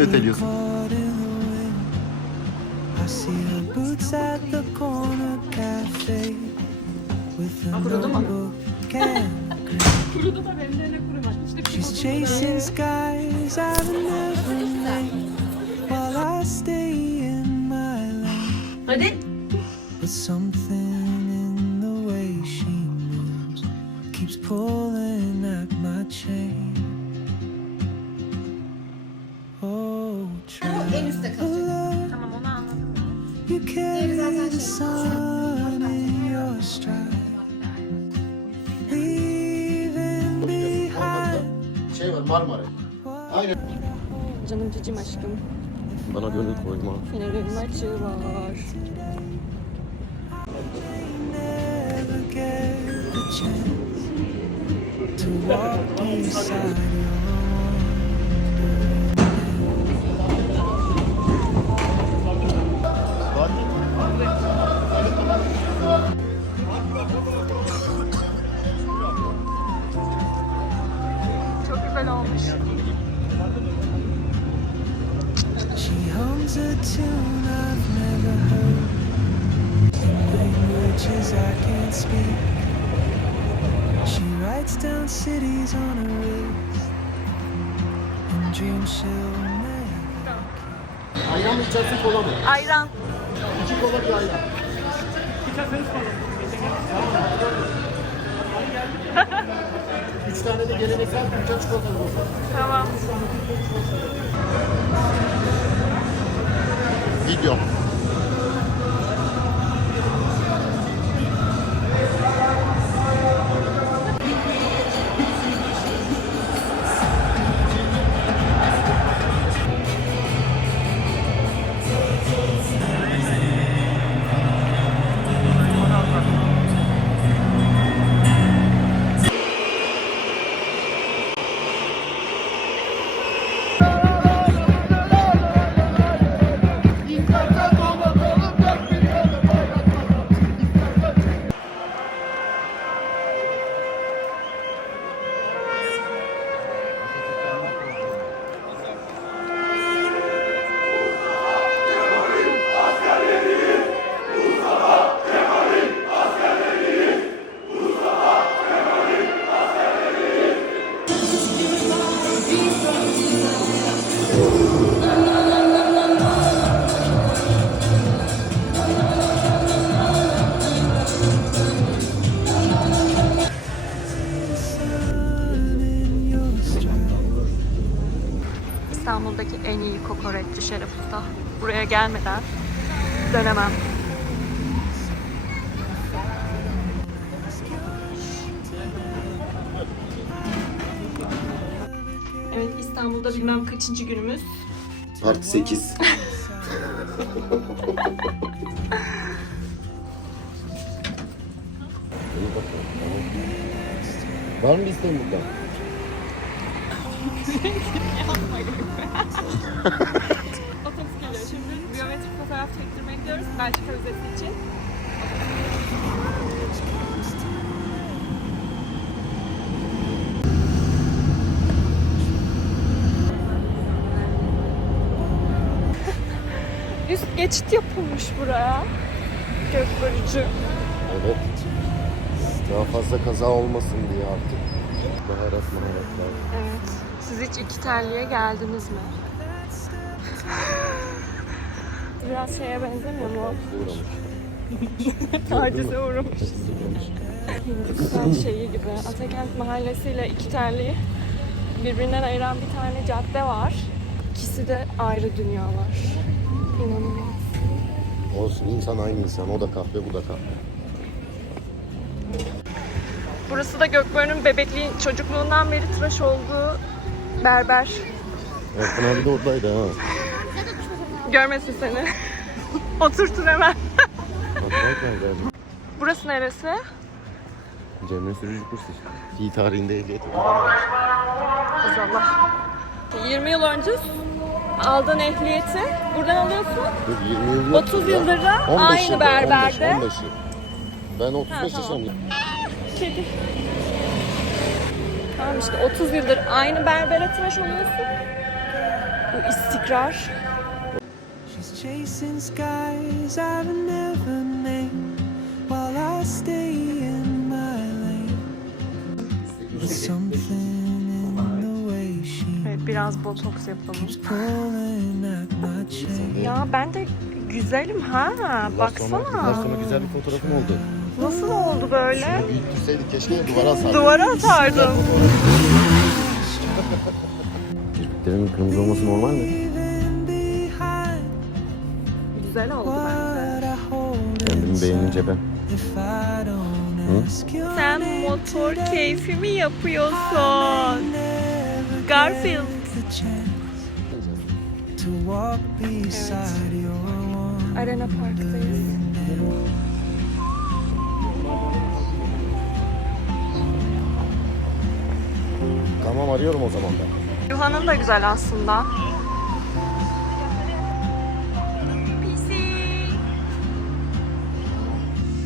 Beni niye öteliyorsun? caught in the wind. I see her boots at the corner cafe with a notebook and Kurudu da benim de eline kurumadı. İşte she's chasing skies I've never named while I stay in my lane. Hadi. But something Aynen. Canım cicim aşkım. Bana gönül koyma. Beside your Çok güzel olmuş. Hums a tune I've never heard languages I can't speak. She writes down cities on her wrist and dreams she'll never. Ayran mı içersin kola mı? Ayran. İki kola bir ayran. Üç tane de geleneksel Gülcan çikolatalı olsun. Tamam. video. İstanbul'daki en iyi kokoreççi Şeref Usta. Buraya gelmeden dönemem. Evet İstanbul'da bilmem kaçıncı günümüz. Part 8. Var mı İstanbul'da? Otobüs geliyor şimdi. Biyometrik fotoğraf çektirmeye gidiyoruz. Belçika vizesi için. Üst geçit yapılmış buraya. Gökbörücü. Evet. Daha fazla kaza olmasın diye artık. Baharat maharatlar. Evet. Siz hiç iki terliğe geldiniz mi? Biraz şeye benzemiyor mu? Tacize uğramış. Hindistan şeyi gibi. Atakent mahallesiyle iki terliği birbirinden ayıran bir tane cadde var. İkisi de ayrı dünyalar. İnanılmaz. Olsun insan aynı insan. O da kahve bu da kahve. Burası da Gökbörü'nün bebekliğin çocukluğundan beri tıraş olduğu berber. Erkan abi de oradaydı ha. Görmesin seni. Oturtun hemen. Burası neresi? Cemre Sürücü kursu işte. İyi tarihinde ehliyet. Allah. 20 yıl önce aldığın ehliyeti buradan alıyorsun. Dur 20 yıl yok 30 ya. yıldır da 15 aynı yıldır, berberde. 15, 15 yıl. Ben 35 Ha, tamam. yaşındayım. Kedi. Tamam işte 30 yıldır aynı berbere tıraş oluyorsun. Bu istikrar. She's chasing skies I've never named while I stay in my lane. Something in the way she Evet biraz botoks yapalım. Ya ben de güzelim ha. Baksana. sonra güzel bir fotoğrafım oldu. Nasıl oldu böyle? Büyütürseydik keşke duvara asardık. Duvara atardım. Kirpiklerimin kırmızı olması normal mi? Güzel oldu bence. Kendimi beğenince ben. your Sen motor keyfi mi yapıyorsun? Garfield. one. Arena Park'tayız. Tamam arıyorum o zaman ben. Yuhan'ın da güzel aslında.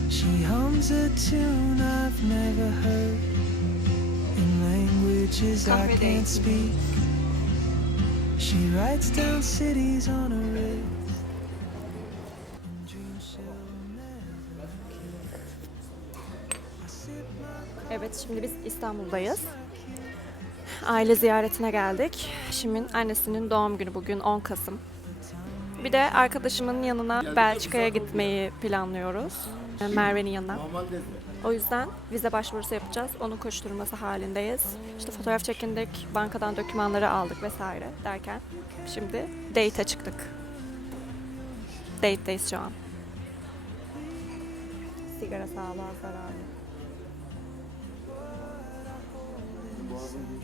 She hums a tune I've never heard in languages I Kahve değil. can't speak. She writes down cities on a wrist. and dreams she'll never kill. I sip my Evet şimdi biz İstanbul'dayız. Aile ziyaretine geldik. Şimin annesinin doğum günü bugün 10 Kasım. Bir de arkadaşımın yanına Belçika'ya gitmeyi planlıyoruz. Merve'nin yanına. O yüzden vize başvurusu yapacağız. Onun koşturması halindeyiz. İşte fotoğraf çekindik, bankadan dokümanları aldık vesaire derken şimdi date'e çıktık. Date'deyiz şu an. Sigara sağlığa zararlı. ask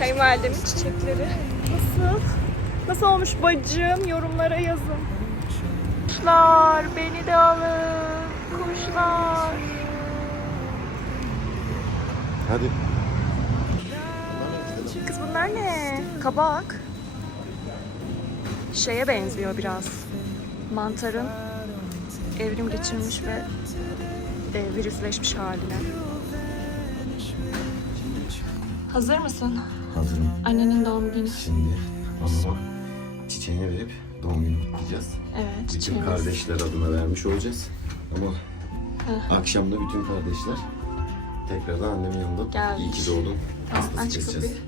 Kayınvalidemin çiçekleri. Nasıl? Nasıl olmuş bacım? Yorumlara yazın. Kuşlar, beni de alın. Kuşlar. Hadi. Kız bunlar ne? Kabak. Şeye benziyor biraz. Mantarın evrim geçirmiş ve e, virüsleşmiş haline. Hazır mısın? Hazırım. Annenin doğum günü. Şimdi anama çiçeğini verip doğum günü kutlayacağız. Evet, Bütün çiçeğimiz. kardeşler adına vermiş olacağız. Ama akşam da bütün kardeşler tekrardan annemin yanında Gelmiş. iyi ki doğdun. Tamam, aç keseceğiz. kapıyı.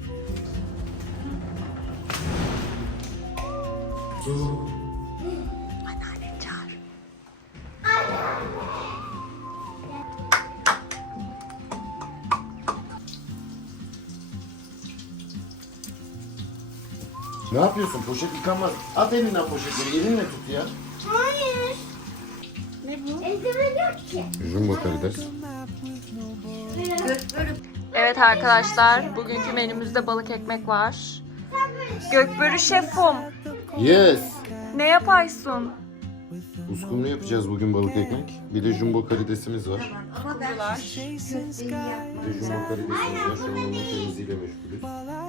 Ne yapıyorsun? Poşet yıkanmaz. At elinden poşetleri. Elinle tut ya. Hayır. Ne bu? Eldiven yok ki. Jumbo karides. Evet arkadaşlar, bugünkü menümüzde balık ekmek var. Gökbörü şefim, Yes. ne yapaysın? Uskumru yapacağız bugün balık ekmek. Bir de jumbo karidesimiz var. Skies Bir de jumbo karidesimiz var. Şu an onun temizliğiyle meşgulüz.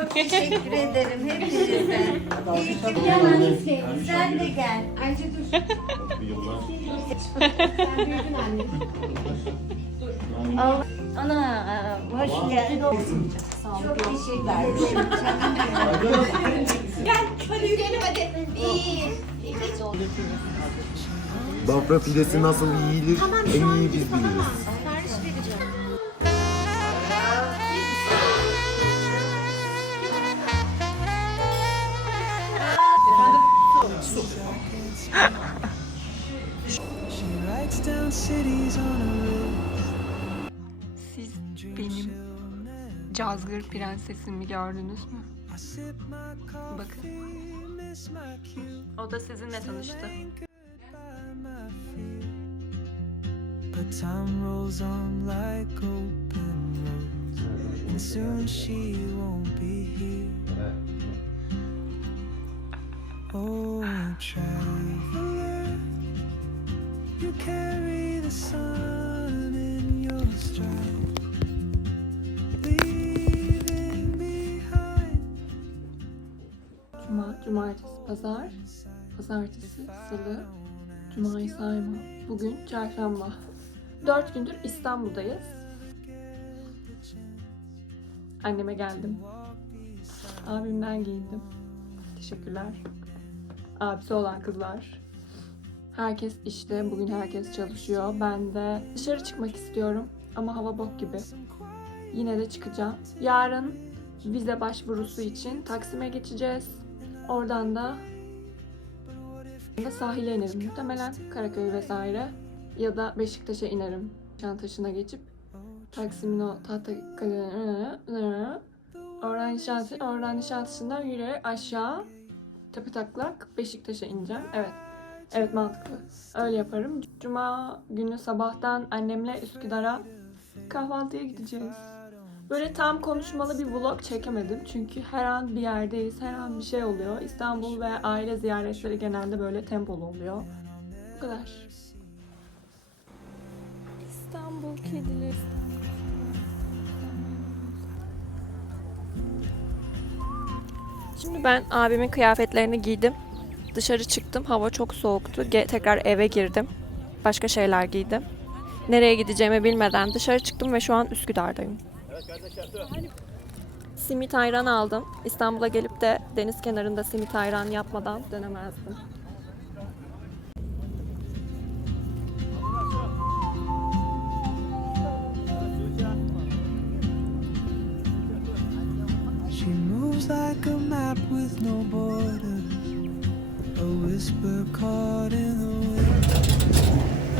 Çok teşekkür ederim hepinize. İyi ki varsınız. Sen de gel. Ayşe dur. Allah- Ana hoş geldin. Çok teşekkür ederim. Gel hadi gidelim hadi. İyi. İyi ki Bafra pidesi nasıl yiyilir en iyi biz biliriz. Cazgır prensesimi gördünüz mü? Bakın. O da sizinle tanıştı. But time rolls on like open roads, and soon she won't be here. Oh, traveler, you carry the sun in your stride, cumartesi, pazar, pazartesi, salı, cumayı sayma. Bugün çarşamba. Dört gündür İstanbul'dayız. Anneme geldim. Abimden giyindim. Teşekkürler. Abisi olan kızlar. Herkes işte, bugün herkes çalışıyor. Ben de dışarı çıkmak istiyorum ama hava bok gibi. Yine de çıkacağım. Yarın vize başvurusu için Taksim'e geçeceğiz. Oradan da sahile inerim muhtemelen Karaköy vesaire ya da Beşiktaş'a inerim. Nişantaşı'na geçip Taksim'in o tahta oradan Nişantı, oradan Nişantaşı'ndan yürüyerek aşağı tepe taklak Beşiktaş'a ineceğim. Evet. Evet mantıklı. Öyle yaparım. Cuma günü sabahtan annemle Üsküdar'a kahvaltıya gideceğiz. Böyle tam konuşmalı bir vlog çekemedim. Çünkü her an bir yerdeyiz, her an bir şey oluyor. İstanbul ve aile ziyaretleri genelde böyle tempolu oluyor. Bu kadar. İstanbul kedileri. Şimdi ben abimin kıyafetlerini giydim. Dışarı çıktım. Hava çok soğuktu. Ge- tekrar eve girdim. Başka şeyler giydim. Nereye gideceğimi bilmeden dışarı çıktım ve şu an Üsküdar'dayım. Simit ayran aldım. İstanbul'a gelip de deniz kenarında simit ayran yapmadan dönemezdim. She moves like a map with no borders, a whisper caught in the wind.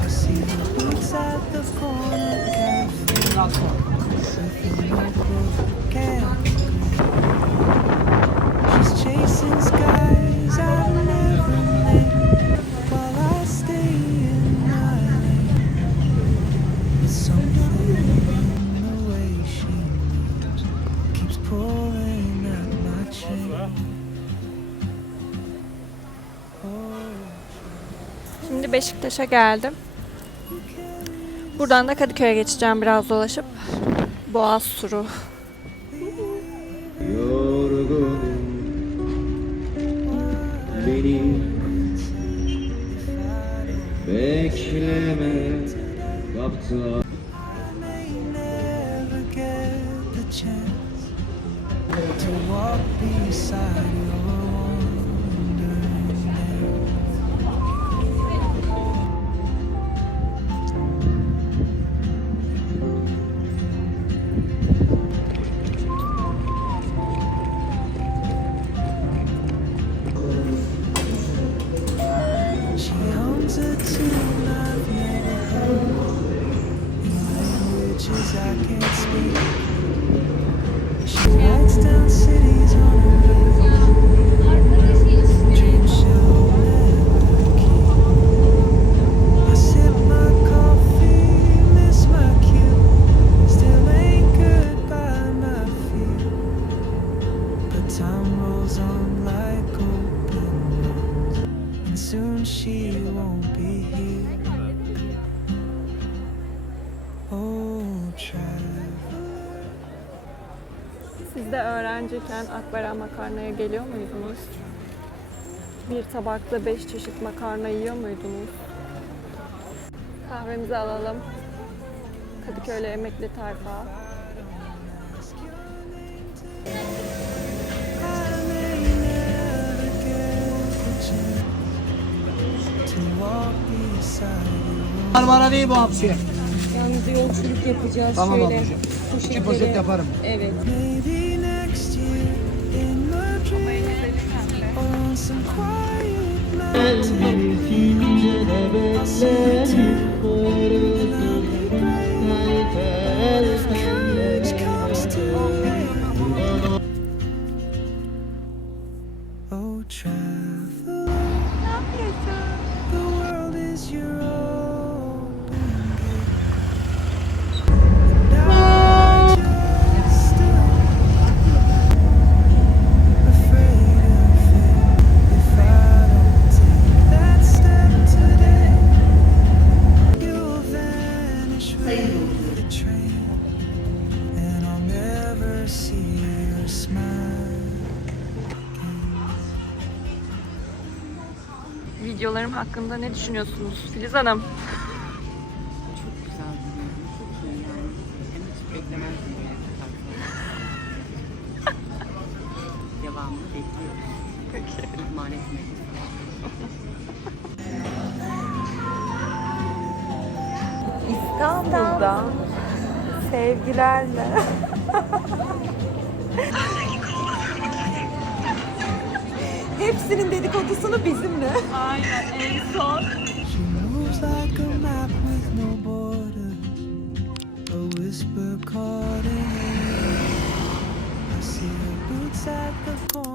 I see the boots at the corner Şimdi Beşiktaş'a geldim. Buradan da Kadıköy'e geçeceğim biraz dolaşıp. Boğaz turu. Yorgunum Beni Bekleme Kaptan I may never get the chance to walk beside your languages Siz de öğrenciyken Akbara makarnaya geliyor muydunuz? Bir tabakta beş çeşit makarna yiyor muydunuz? Kahvemizi alalım. Kadıköy'le emekli tayfa. Barbara değil bu hapsi. Yalnız yolculuk yapacağız Tamam şöyle. Poşetleri- İki poşet yaparım. Evet. Hakkında ne düşünüyorsunuz Filiz Hanım? Çok güzel duruyor. Çok iyi yani. Hem hiç beklemezdim böyle bir tarzı. Devamını bekliyoruz. Peki. İhmal etmeyin. İstanbul'da sevgilerle. Hepsinin dedikodusunu bizimle. Aynen en son. Whisper caught in the air. I see her boots at the corner.